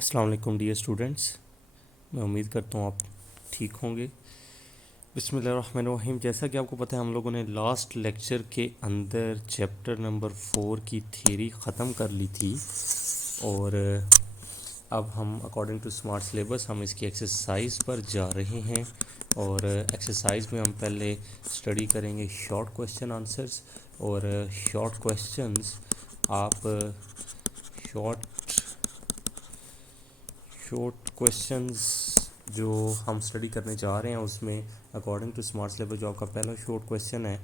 अस्सलाम वालेकुम dear students. मैं उम्मीद करता हूँ आप ठीक होंगे। बिस्मिल्लाहिर्रहमानिर्रहीम। जैसा कि आपको पता है हम लोगों ने लास्ट लेक्चर के अंदर चैप्टर नंबर 4 की थ्योरी ख़त्म कर ली थी और अब हम अकॉर्डिंग टू स्मार्ट सिलेबस हम इसकी एक्सरसाइज पर जा रहे हैं। और एक्सरसाइज में हम पहले स्टडी करेंगे शॉर्ट क्वेश्चन आंसर्स। और शॉर्ट क्वेश्चंस आप शॉर्ट शॉर्ट क्वेश्चंस जो हम स्टडी करने जा रहे हैं उसमें अकॉर्डिंग टू स्मार्ट सिलेबस जो आपका पहला शॉर्ट क्वेश्चन है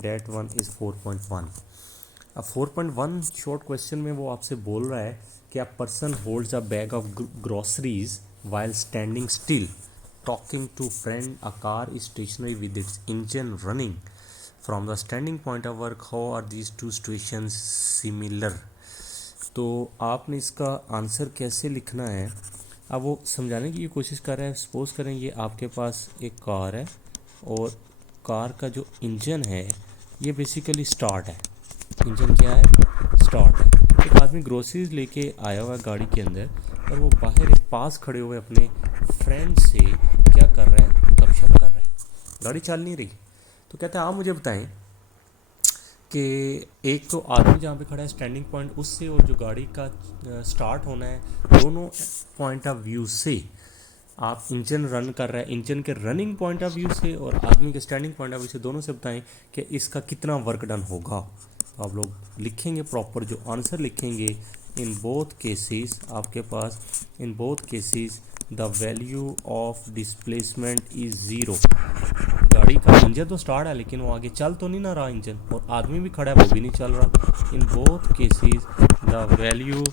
डेट वन इज़ 4.1। अब 4.1 शॉर्ट क्वेश्चन में वो आपसे बोल रहा है कि a person holds a bag of groceries while standing still talking to friend a car is stationary with its engine running from the standing point of work. How are these two situations similar. तो आपने इसका answer कैसे लिखना है अब वो समझाने की कोशिश कर रहा है। सपोज करें ये आपके पास एक कार है और कार का जो इंजन है ये बेसिकली स्टार्ट है। इंजन क्या है? स्टार्ट है। एक आदमी ग्रोसरीज लेके आया हुआ है गाड़ी के अंदर और वो बाहर एक पास खड़े हुए अपने फ्रेंड से क्या कर रहा है? गपशप कर रहा है। गाड़ी चल नहीं रही। तो कहते हैं आप मुझे बताएं कि एक तो आदमी जहाँ पे खड़ा है स्टैंडिंग पॉइंट उससे और जो गाड़ी का स्टार्ट होना है दोनों पॉइंट ऑफ व्यू से आप इंजन रन कर रहा है। इंजन के रनिंग पॉइंट ऑफ व्यू से और आदमी के स्टैंडिंग पॉइंट ऑफ व्यू से दोनों से बताएं कि इसका कितना वर्क डन होगा। तो आप लोग लिखेंगे प्रॉपर जो आंसर लिखेंगे इन बोथ केसेस आपके पास in both cases the value of displacement is zero. गाड़ी का इंजन तो स्टार्ट है लेकिन वो आगे चल तो नहीं ना रहा इंजन और आदमी भी खड़ा है वो भी नहीं चल रहा। In both cases the value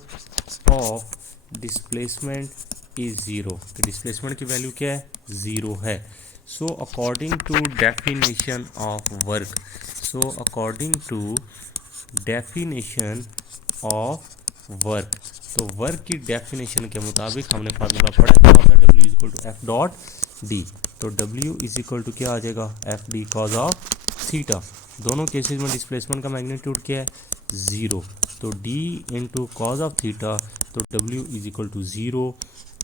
of displacement is zero. तो डिस्प्लेसमेंट की वैल्यू क्या है? ज़ीरो है। So according to definition of work according to definition of work तो वर्क की डेफिनेशन के मुताबिक हमने फार्मूला पढ़ा क्या होता है? W is equal to F dot D. तो W इज इक्वल टू क्या आ जाएगा? F D cos of theta. दोनों केसेस में डिस्प्लेसमेंट का मैग्नीट्यूड क्या है? ज़ीरो। तो D into cos of theta तो W is equal to zero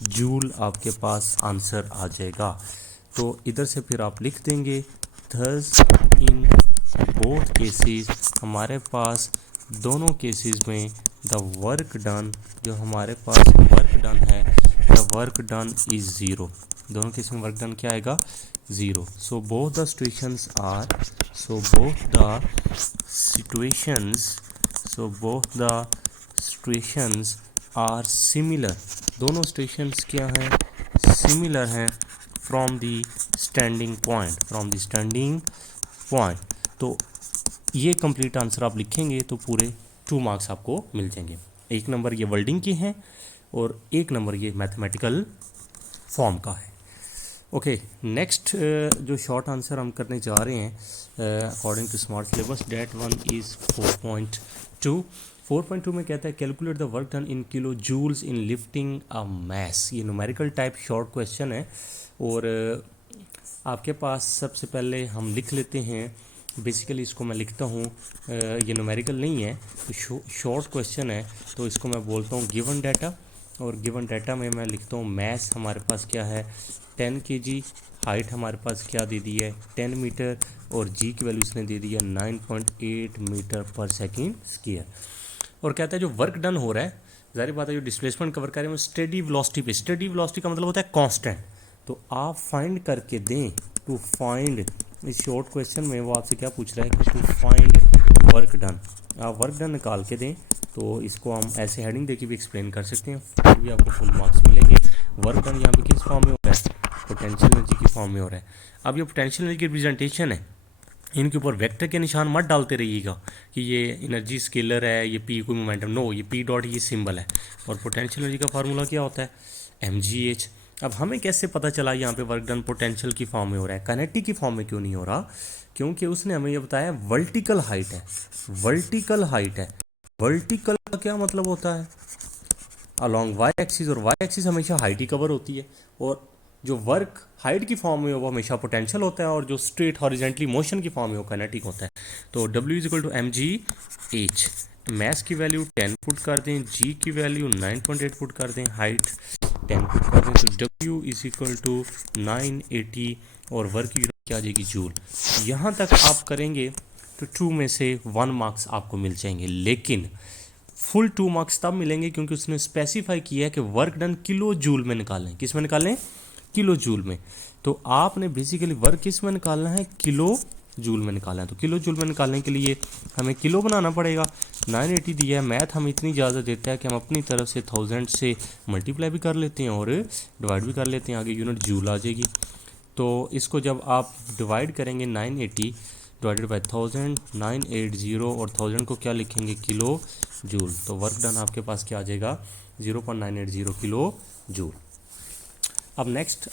joule आपके पास आंसर आ जाएगा। तो इधर से फिर आप लिख देंगे थर्स इन बोथ केसेस हमारे पास दोनों केसेस में द वर्क डन जो हमारे पास वर्क डन है the work done is zero. दोनों केस में वर्क डन क्या आएगा? Zero. So both the situations are are similar. दोनों सिचुएशंस क्या हैं? सिमिलर हैं फ्रॉम द स्टैंडिंग पॉइंट। तो ये कंप्लीट आंसर आप लिखेंगे तो पूरे 2 मार्क्स आपको मिल जाएंगे। एक नंबर ये वर्डिंग की है और एक नंबर ये मैथमेटिकल फॉर्म का है। ओके नेक्स्ट जो शॉर्ट आंसर हम करने जा रहे हैं according to smart syllabus date one is 4.2। 4.2 में कहता है calculate the work done in kilo joules in lifting a mass. ये न्यूमेरिकल टाइप शॉर्ट क्वेश्चन है और आपके पास सबसे पहले हम लिख लेते हैं। बेसिकली इसको मैं लिखता हूँ ये न्यूमेरिकल नहीं है तो शॉर्ट क्वेश्चन है तो इसको मैं बोलता हूँ गिवन डाटा। और गिवन डाटा में मैं लिखता हूँ मैस हमारे पास क्या है? 10 kg। हाइट हमारे पास क्या दे दी है? 10 मीटर। और जी की वैल्यू इसने दे दी है 9.8 मीटर पर सेकेंड स्क्वायर। और कहता है जो वर्क डन हो रहा है ज़ाहिर बात है जो डिस्प्लेसमेंट कवर कर रहे हैं वो स्टेडी वेलोसिटी पे। स्टेडी वेलोसिटी का मतलब होता है कांस्टेंट। तो आप फाइंड करके दें टू फाइंड। इस शॉर्ट क्वेश्चन में वो आपसे क्या पूछ रहा है कि टू फाइंड वर्क डन। आप वर्क डन निकाल के दें तो इसको हम ऐसे हेडिंग देके भी एक्सप्लेन कर सकते हैं फिर भी आपको फुल मार्क्स मिलेंगे। वर्क डन यहाँ पे किस फॉर्म में हो रहा है? पोटेंशियल एनर्जी की फॉर्म में हो रहा है। अब ये पोटेंशियल एनर्जी की रिप्रेजेंटेशन है इनके ऊपर वेक्टर के निशान मत डालते रहिएगा कि ये एनर्जी स्केलर है ये पी कोई मोमेंटम। नो ये पी डॉट ये सिंबल है। और पोटेंशियल एनर्जी का फार्मूला क्या होता है? mgh। अब हमें कैसे पता चला यहाँ पे वर्क डन पोटेंशियल की फॉर्म में हो रहा है काइनेटिक की फॉर्म में क्यों नहीं हो रहा? क्योंकि उसने हमें ये बताया वर्टिकल हाइट है। वर्टिकल हाइट है। वर्टिकल का क्या मतलब होता है? Along Y axis. और वाई एक्सिस हमेशा हाइट ही कवर होती है और जो वर्क हाइट की फॉर्म में हो वो हमेशा पोटेंशियल होता है और जो स्ट्रेट हॉरिजेंटली मोशन की फॉर्म में हो काइनेटिक होता है। तो W is equal to mgh। मैथ की वैल्यू 10 पुट कर दें, जी की वैल्यू 9.8 पुट कर दें, हाइट 10 पुट कर दें, तो W इज इक्वल टू 980 और वर्क की यूनिट क्या आ जाएगी जूल। यहाँ तक आप करेंगे तो 2 में से 1 मार्क्स आपको मिल जाएंगे, लेकिन फुल 2 मार्क्स तब मिलेंगे क्योंकि उसने स्पेसिफाई किया है कि वर्क डन किलो जूल में निकालें। किस में निकालें? किलो जूल में। तो आपने बेसिकली वर्क किस में निकालना है? किलो जूल में निकालना है। तो किलो जूल में निकालने के लिए हमें किलो बनाना पड़ेगा। 980 दिया है, मैथ हम इतनी इजाज़त देता है कि हम अपनी तरफ से 1000 से मल्टीप्लाई भी कर लेते हैं और डिवाइड भी कर लेते हैं, आगे यूनिट जूल आ जाएगी। तो इसको जब आप डिवाइड करेंगे 980 डिवाइडेड बाई 1000, 980 और 1000 को क्या लिखेंगे? Kilo joule. तो वर्क डन आपके पास क्या आ जाएगा? 0.980 किलो जूल। अब नेक्स्ट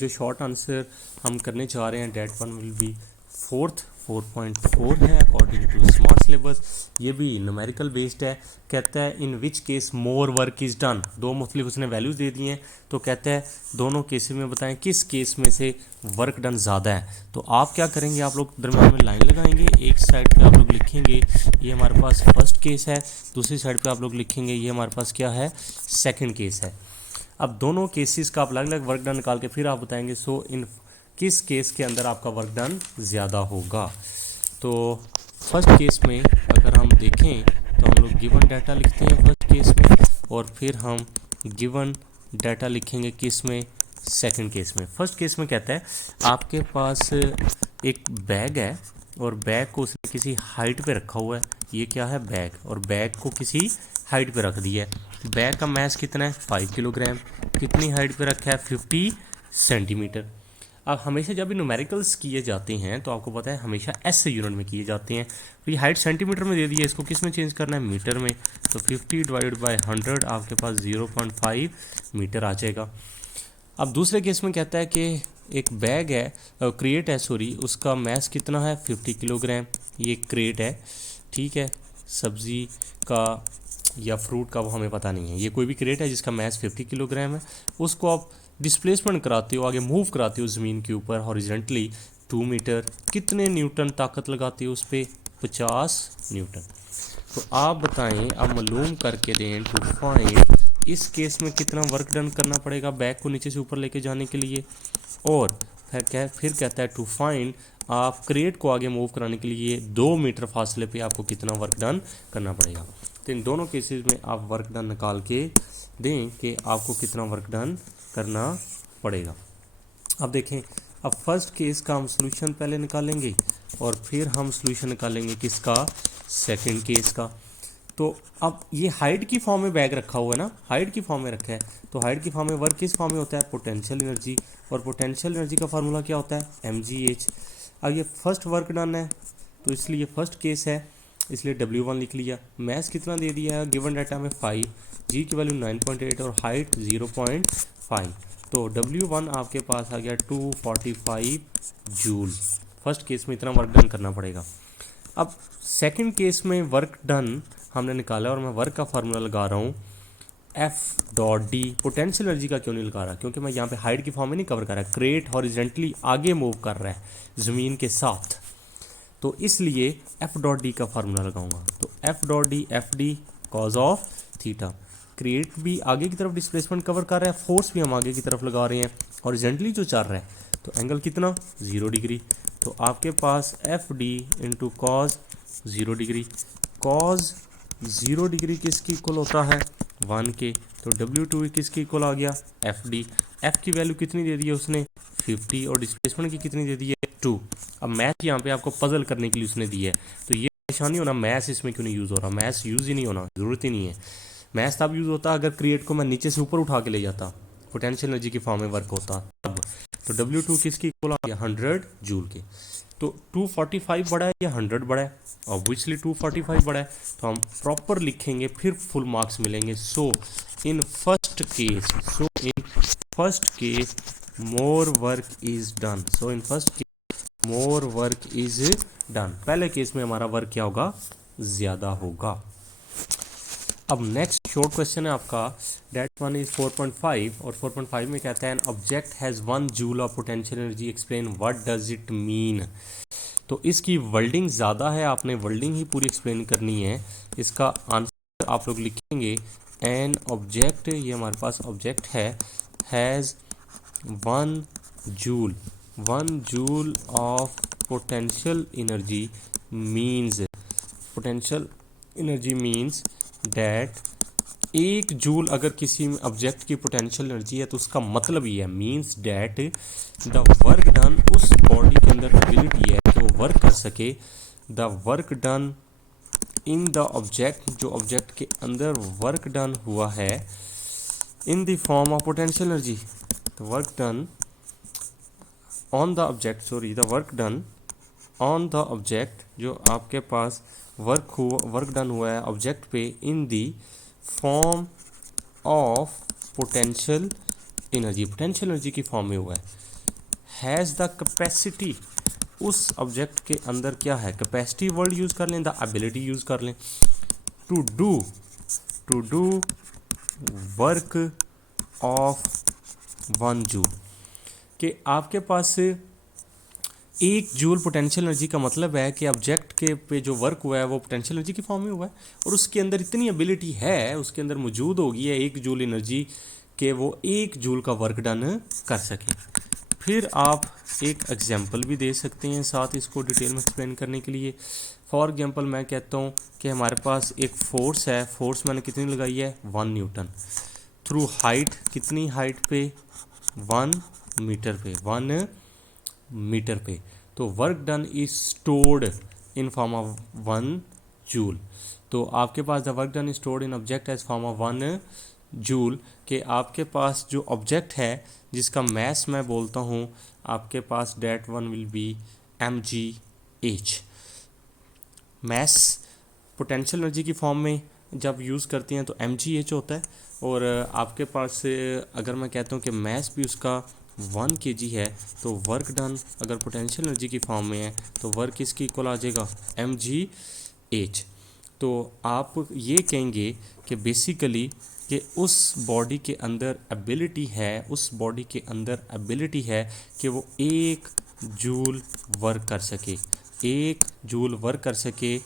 जो शॉर्ट आंसर हम करने चाह रहे हैं, डेट वन विल बी 4.4 है अकॉर्डिंग टू स्मार्ट सिलेबस। ये भी न्यूमेरिकल बेस्ड है। कहता है in which case more work is done. दो मुख्तलिफ उसने वैल्यूज़ दे दी हैं, तो कहता है दोनों केसेस में बताएं किस केस में से वर्क डन ज़्यादा है। तो आप क्या करेंगे? आप लोग दरम्यान में लाइन लगाएंगे, एक साइड पे आप लोग लिखेंगे ये हमारे पास फर्स्ट केस है, दूसरी साइड पे आप लोग लिखेंगे ये हमारे पास क्या है? सेकंड केस है। अब दोनों केसेस का आप अलग अलग वर्क डन निकाल के फिर आप बताएंगे सो इन किस केस के अंदर आपका वर्क डन ज़्यादा होगा। तो फर्स्ट केस में अगर हम देखें तो हम लोग गिवन डाटा लिखते हैं फर्स्ट केस में, और फिर हम गिवन डाटा लिखेंगे किस में? सेकंड केस में। फर्स्ट केस में कहता है आपके पास एक बैग है और बैग को उसने किसी हाइट पे रखा हुआ है। ये क्या है? बैग। और बैग को किसी हाइट पे रख दिया है। बैग का मैस कितना है? 5 किलोग्राम। कितनी हाइट पे रखा है? 50 सेंटीमीटर। अब हमेशा जब भी न्यूमेरिकल्स किए जाते हैं तो आपको पता है हमेशा एस यूनिट में किए जाते हैं। तो ये हाइट सेंटीमीटर में दे दी है, इसको किस में चेंज करना है? मीटर में। तो 50 डिवाइडेड बाय 100 आपके पास 0.5 मीटर आ जाएगा। अब दूसरे केस में कहता है कि एक बैग है, क्रेट है सॉरी, उसका मैस कितना है? 50 किलोग्राम। ये क्रेट है, ठीक है, सब्ज़ी का या फ्रूट का वो हमें पता नहीं है। ये कोई भी क्रेट है जिसका मैस 50 किलोग्राम है। उसको आप डिस्प्लेसमेंट कराते हो, आगे मूव कराते हो ज़मीन के ऊपर हॉरिजॉन्टली 2 मीटर। कितने न्यूटन ताकत लगाते हो उस पर? 50 न्यूटन। तो आप बताएं, आप मालूम करके दें टू फाइंड इस केस में कितना वर्क डन करना पड़ेगा बैग को नीचे से ऊपर लेके जाने के लिए। और फिर कहता है टू फाइंड आप क्रेट को आगे मूव कराने के लिए 2 मीटर फासले पे आपको कितना वर्क डन करना पड़ेगा। तो इन दोनों केसेस में आप वर्क डन निकाल के दें कि आपको कितना वर्क डन करना पड़ेगा। अब देखें, अब फर्स्ट केस का हम सॉल्यूशन पहले निकालेंगे और फिर हम सॉल्यूशन निकालेंगे किसका? सेकंड केस का। तो अब ये हाइट की फॉर्म में बैग रखा हुआ है ना, हाइट की फॉर्म में रखा है, तो हाइट की फॉर्म में वर्क किस फॉर्म में होता है? Potential energy. और पोटेंशियल एनर्जी का फार्मूला क्या होता है? mgh। अब ये फर्स्ट वर्क डन है तो इसलिए ये फर्स्ट केस है, इसलिए W1 लिख लिया। मैस कितना दे दिया है गिवन डाटा में? 5, जी की वैल्यू 9.8 और हाइट 0.5। तो W1 आपके पास आ गया 245 जूल। फर्स्ट केस में इतना वर्क डन करना पड़ेगा। अब सेकंड केस में वर्क डन हमने निकाला और मैं वर्क का फार्मूला लगा रहा हूँ F.D। पोटेंशियल एनर्जी का क्यों नहीं लगा रहा? क्योंकि मैं यहाँ पे हाइट की फॉर्म में नहीं कवर कर रहा। क्रेट हॉरिजॉन्टली आगे मूव कर रहा है ज़मीन के साथ, तो इसलिए F.D का फार्मूला लगाऊंगा। तो F.D FD cause of theta. Create भी आगे की तरफ डिस्प्लेसमेंट कवर कर रहा है, फोर्स भी हम आगे की तरफ लगा रहे हैं, हॉरिजॉन्टली जो चल रहा है, तो एंगल कितना? 0 डिग्री। तो आपके पास FD into cos 0 degree. Cause 0 degree किसकी इक्वल होता है? 1 के। तो W2 किसकी इक्वल आ गया? FD। F की वैल्यू कितनी दे दी है उसने? 50 और डिस्प्लेसमेंट की कितनी दे दी है? 2। अब मैथ यहाँ पे आपको पजल करने के लिए उसने दी है, तो ये परेशानी होना मैथ्स इसमें क्यों नहीं यूज़ हो रहा? मैथ्स यूज़ ही नहीं होना, ज़रूरत ही नहीं है। मैथ्स तब यूज़ होता अगर क्रिएट को मैं नीचे से ऊपर उठा के ले जाता, पोटेंशियल एनर्जी की फॉर्म में वर्क होता तब। तो W2 किसकी इक्वल आ गया? 100 जूल के। तो 245 बड़ा है या 100 बड़ा है? ऑब्वियसली 245 बड़ा है, तो हम प्रॉपर लिखेंगे फिर फुल मार्क्स मिलेंगे। So in first case more work is done. So in first case more work is done. पहले केस में हमारा वर्क क्या होगा? ज़्यादा होगा। अब नेक्स्ट शॉर्ट क्वेश्चन है आपका, डेट वन इज 4.5 और 4.5 में कहता है an object has 1 joule of potential energy, explain what does it mean. तो इसकी वर्डिंग ज़्यादा है, आपने वर्डिंग ही पूरी एक्सप्लेन करनी है। इसका आंसर आप लोग लिखेंगे एन ऑब्जेक्ट, ये हमारे पास ऑब्जेक्ट है, has 1 joule of potential energy means that 1 joule अगर किसी ऑब्जेक्ट की पोटेंशियल एनर्जी है तो उसका मतलब ये है, means that the work done, उस बॉडी के अंदर एबिलिटी है कि वो वर्क कर सके, the work done in the object, जो ऑब्जेक्ट के अंदर वर्क डन हुआ है, in the form of potential energy, the work done on the object, the work done on the object, जो आपके पास वर्क डन हुआ है ऑब्जेक्ट पे, in the form of potential energy की फॉर्म में हुआ है, हैज़ द कैपेसिटी, उस ऑब्जेक्ट के अंदर क्या है, कैपेसिटी वर्ड यूज़ कर लें, द एबिलिटी यूज़ कर लें, to do work of 1 joule, कि आपके पास 1 जूल पोटेंशियल एनर्जी का मतलब है कि ऑब्जेक्ट के पे जो वर्क हुआ है वो पोटेंशियल एनर्जी की फॉर्म में हुआ है और उसके अंदर इतनी एबिलिटी है, उसके अंदर मौजूद होगी है 1 जूल एनर्जी कि वो 1 जूल का वर्क डन कर सके। फिर आप एक एग्जांपल भी दे सकते हैं साथ इसको डिटेल में एक्सप्लेन करने के लिए। फॉर एग्जांपल मैं कहता हूँ कि हमारे पास एक फोर्स है, फोर्स मैंने कितनी लगाई है 1 न्यूटन, थ्रू हाइट, कितनी हाइट पे 1 मीटर पे, तो work done is stored in form of 1 joule. तो आपके पास the work done is stored in object as form of 1 joule, के आपके पास जो ऑब्जेक्ट है जिसका मैस मैं बोलता हूँ आपके पास that one will be mgh। Mass potential energy की फॉर्म में जब यूज़ करते हैं तो mgh होता है, और आपके पास अगर मैं कहता हूँ कि मैस भी उसका 1 kg है तो वर्क डन अगर पोटेंशियल एनर्जी की फॉर्म में है तो वर्क इसकी इक्वल आ जाएगा mgh। तो आप ये कहेंगे कि बेसिकली कि उस बॉडी के अंदर एबिलिटी है कि वो 1 जूल वर्क कर सके, 1 जूल वर्क कर सके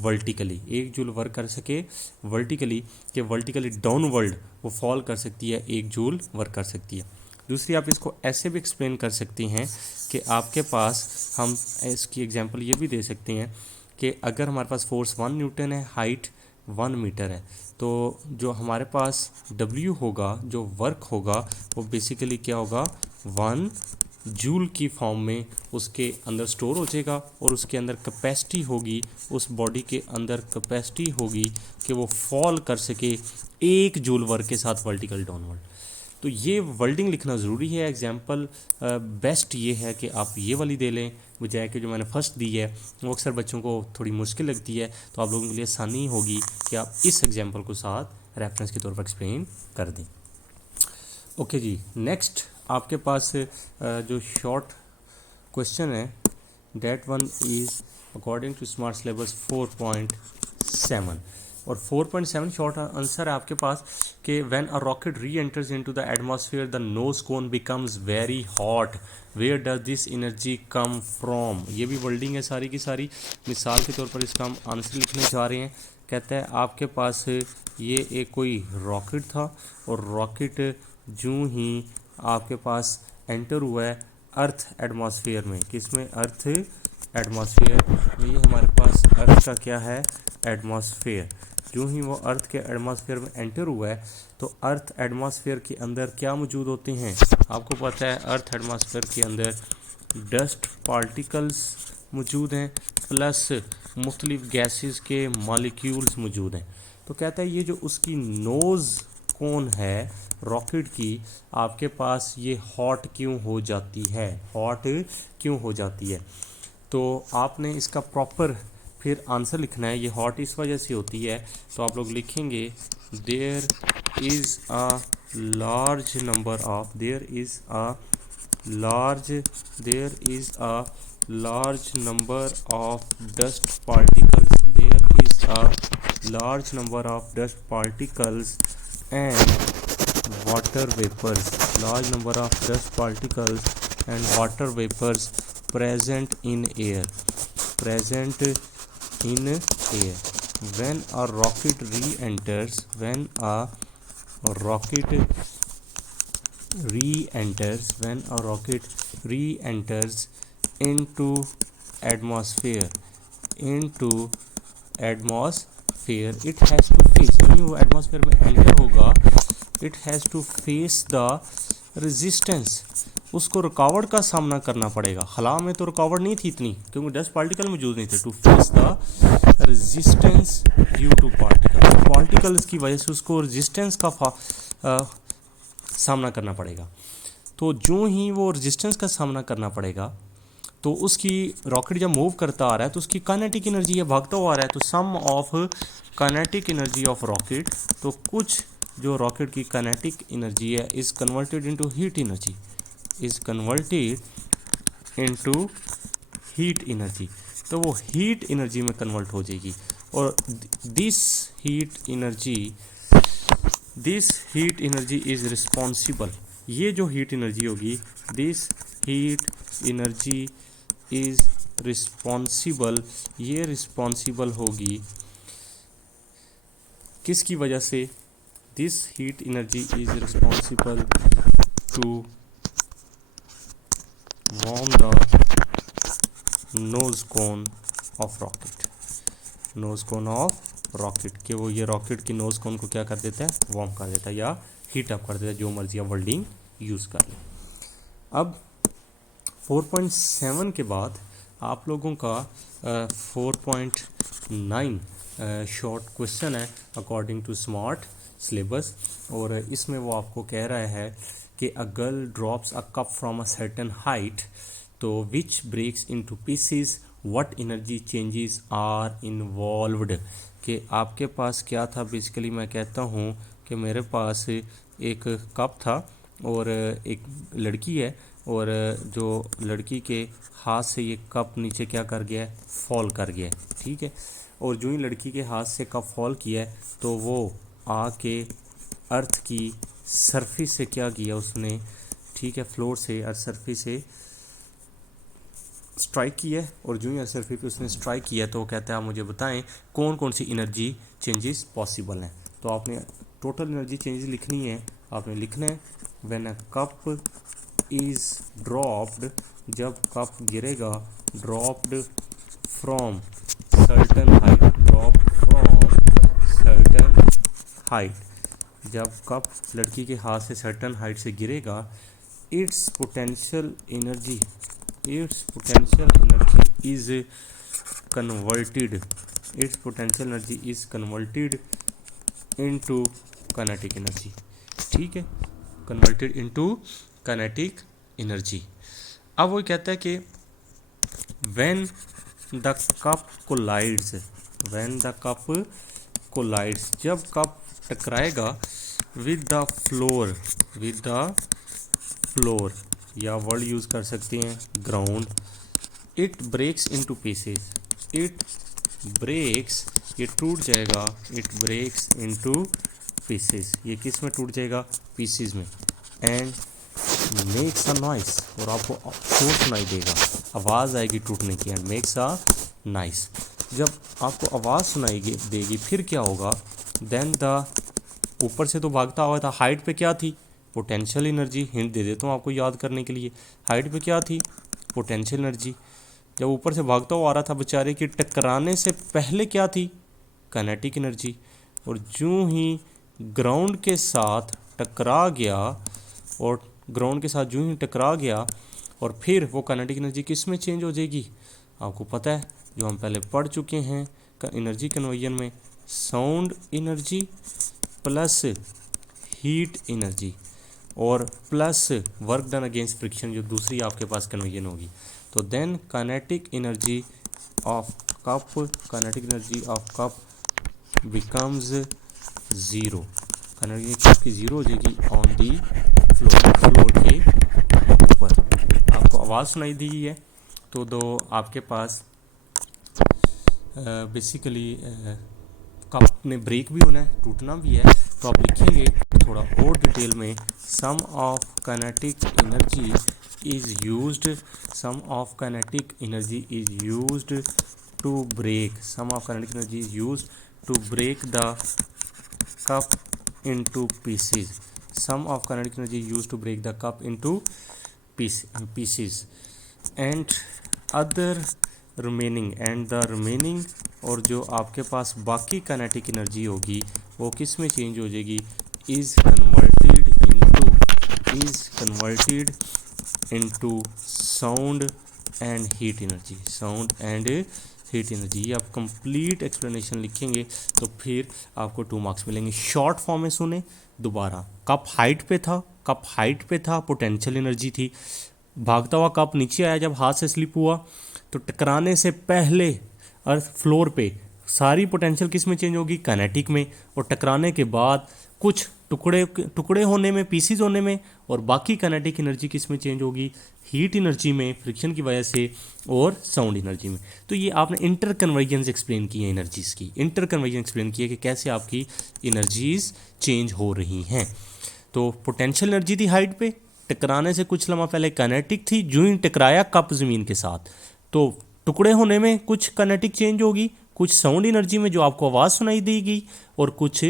वर्टिकली, 1 जूल वर्क कर सके वर्टिकली, कि वर्टिकली डाउनवर्ल्ड वो फॉल कर सकती है, 1 जूल वर्क कर सकती है। दूसरी आप इसको ऐसे भी एक्सप्लेन कर सकती हैं कि आपके पास हम इसकी एग्जांपल ये भी दे सकते हैं कि अगर हमारे पास फोर्स 1 न्यूटन है, हाइट 1 मीटर है, तो जो हमारे पास W होगा, जो वर्क होगा वो बेसिकली क्या होगा 1 जूल की फॉर्म में उसके अंदर स्टोर हो जाएगा, और उसके अंदर कैपेसिटी होगी, उस बॉडी के अंदर कैपेसिटी होगी कि वो फॉल कर सके 1 जूल वर्क के साथ वर्टिकल डाउनवर्ड। तो ये वर्डिंग लिखना ज़रूरी है। एग्जांपल बेस्ट ये है कि आप ये वाली दे लें बजाय कि जो मैंने फर्स्ट दी है, वो अक्सर बच्चों को थोड़ी मुश्किल लगती है, तो आप लोगों के लिए आसानी होगी कि आप इस एग्जांपल को साथ रेफरेंस के तौर पर एक्सप्लेन कर दें। ओके जी, नेक्स्ट आपके पास जो शॉर्ट क्वेश्चन है, date one is according to smart syllabus 4.7, और 4.7 शॉर्ट आंसर है आपके पास कि when a rocket re-enters into the atmosphere the nose cone becomes very hot, where does this energy come from. ये भी wording है सारी की सारी। मिसाल के तौर पर इसका हम आंसर लिखने जा रहे हैं। कहता है आपके पास ये एक कोई रॉकेट था, और रॉकेट जूँ ही आपके पास एंटर हुआ है अर्थ एटमॉस्फेयर में, किसमें, अर्थ एटमॉस्फेयर, ये हमारे पास अर्थ का क्या है, एटमॉस्फेयर। जो ही वो अर्थ के एटमॉस्फेयर में एंटर हुआ है तो अर्थ एटमॉस्फेयर के अंदर क्या मौजूद होते हैं, आपको पता है अर्थ एटमॉस्फेयर के अंदर डस्ट पार्टिकल्स मौजूद हैं, प्लस मुख्तलिफ गैसेस के मॉलिक्यूल्स मौजूद हैं। तो कहता है ये जो उसकी नोज़ कौन है रॉकेट की, आपके पास ये हॉट क्यों हो जाती है, तो आपने इसका प्रॉपर फिर आंसर लिखना है। ये हॉट इस वजह से होती है, तो आप लोग लिखेंगे there is a large number of dust particles and water vapours present in air। present in air. When a rocket re-enters into atmosphere, it has to face, जब वो एटमॉस्फेयर में एंटर होगा, it has to face the resistance, उसको रुकावट का सामना करना पड़ेगा। खला में तो रुकावट नहीं थी इतनी, क्योंकि डस्ट पार्टिकल मौजूद नहीं थे। To face the resistance due to particles की वजह से उसको रेजिस्टेंस का सामना करना पड़ेगा। तो जो ही वो रेजिस्टेंस का सामना करना पड़ेगा, तो उसकी रॉकेट जब मूव करता आ रहा है तो उसकी काइनेटिक एनर्जी है, भागता हुआ आ रहा है, तो sum of kinetic energy of rocket, तो कुछ जो रॉकेट की काइनेटिक एनर्जी है is converted into heat energy, तो वो हीट एनर्जी में कन्वर्ट हो जाएगी। और this heat energy is responsible, ये जो हीट एनर्जी होगी, this heat energy is responsible, ये रिस्पॉन्सिबल होगी किसकी वजह से? This heat energy is responsible to warm the nose cone of rocket, कि वो ये रॉकेट की नोज कोन को क्या कर देता है? वार्म कर देता है या हीट अप कर देता है, जो मर्जी आप वर्डिंग यूज़ कर लें। अब 4.7 के बाद आप लोगों का 4.9 शॉर्ट क्वेश्चन है अकॉर्डिंग टू स्मार्ट सिलेबस, और इसमें वो आपको कह रहा है कि a girl drops a cup from a certain height, तो which breaks into pieces, what energy changes are involved. कि आपके पास क्या था? बेसिकली मैं कहता हूँ कि मेरे पास एक कप था और एक लड़की है, और जो लड़की के हाथ से ये कप नीचे क्या कर गया है? फॉल कर गया है, ठीक है। और जो ही लड़की के हाथ से कप फॉल किया है, तो वो आके अर्थ की सरफेस से क्या किया उसने? ठीक है, फ्लोर से, अर्थ सरफेस से स्ट्राइक किया है। और जो ही अर्थ सरफेस पे उसने स्ट्राइक किया, तो वो कहता है आप मुझे बताएं कौन कौन सी एनर्जी चेंजेस पॉसिबल हैं। तो आपने टोटल एनर्जी चेंजेस लिखनी है। आपने लिखना है when a cup is dropped, जब कप गिरेगा, ड्रॉप्ड फ्रॉम सर्टन हाइट, जब कप लड़की के हाथ से सर्टन हाइट से गिरेगा, it's potential energy is converted into kinetic energy, ठीक है, कन्वर्टेड इनटू काइनेटिक एनर्जी। अब वो कहता है कि व्हेन द कप कोलाइड्स, जब कप टकराएगा विद द फ्लोर, या वर्ड यूज़ कर सकते हैं ground, it breaks into pieces, ये टूट जाएगा, इट ब्रेक्स इनटू पीसेस, ये किस में टूट जाएगा? पीसेस में। एंड मेक्स अ नॉइस, और आपको शोर सुनाई देगा, आवाज़ आएगी टूटने की। एंड मेक्स अ नॉइस, जब आपको आवाज़ सुनाई देगी, फिर क्या होगा? देन द, ऊपर से तो भागता हुआ था, हाइट पे क्या थी? Potential energy. हिंट दे देता हूँ आपको याद करने के लिए। हाइट पे क्या थी? Potential energy. जब ऊपर से भागता हुआ आ रहा था, बेचारे की टकराने से पहले क्या थी? Kinetic energy. और जो ही ग्राउंड के साथ टकरा गया, और फिर वो काइनेटिक एनर्जी किस में चेंज हो जाएगी? आपको पता है, जो हम पहले पढ़ चुके हैं एनर्जी कन्वर्जन में, sound energy plus heat energy और plus work done against friction, जो दूसरी आपके पास कन्वर्जन होगी। तो then kinetic energy of cup becomes zero, kinetic cup की ज़ीरो हो जाएगी ऑन दी फ्लोर के ऊपर। आपको आवाज़ सुनाई दी है, तो दो आपके पास बेसिकली कप में ब्रेक भी होना है, टूटना भी है। तो आप लिखेंगे थोड़ा और डिटेल में, sum of kinetic energy is used, sum of kinetic energy is used to break, sum of kinetic energy is used to break the cup into pieces, sum of kinetic energy is used to break the cup into pieces and other remaining, and the remaining, और जो आपके पास बाकी kinetic energy होगी वो किस में change हो जाएगी, is converted into sound and heat energy, sound and heat energy. ये आप कंप्लीट एक्सप्लेनेशन लिखेंगे तो फिर आपको 2 मार्क्स मिलेंगे। शॉर्ट फॉर्म में सुने दोबारा, कप हाइट पे था, पोटेंशियल एनर्जी थी, भागता हुआ कप नीचे आया, जब हाथ से स्लिप हुआ तो टकराने से पहले अर्थ फ्लोर पे सारी पोटेंशियल किस में चेंज होगी, काइनेटिक में, और टकराने के बाद कुछ टुकड़े होने में, पीसीज होने में, और बाकी काइनेटिक एनर्जी किस में चेंज होगी, हीट एनर्जी में, फ्रिक्शन की वजह से, और साउंड एनर्जी में। तो ये आपने इंटर कन्वर्जेंस एक्सप्लेन की है, एनर्जीज़ की इंटर कन्वर्जेंस एक्सप्लेन की है कि कैसे आपकी एनर्जीज़ चेंज हो रही हैं। तो पोटेंशियल एनर्जी थी हाइट पे, टकराने से कुछ लम्हा पहले काइनेटिक थी, जो ही टकराया कप ज़मीन के साथ तो टुकड़े होने में कुछ काइनेटिक चेंज होगी, कुछ साउंड एनर्जी में जो आपको आवाज़ सुनाई देगी, और कुछ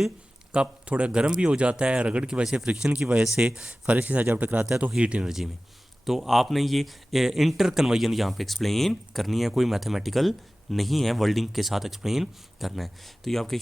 कप थोड़ा गर्म भी हो जाता है रगड़ की वजह से, फ्रिक्शन की वजह से, फर्श के साथ जब टकराता है तो हीट एनर्जी में। तो आपने ये इंटर कन्वर्जन यहाँ पे एक्सप्लेन करनी है, कोई मैथमेटिकल नहीं है, वर्ल्डिंग के साथ एक्सप्लेन करना है। तो ये आपके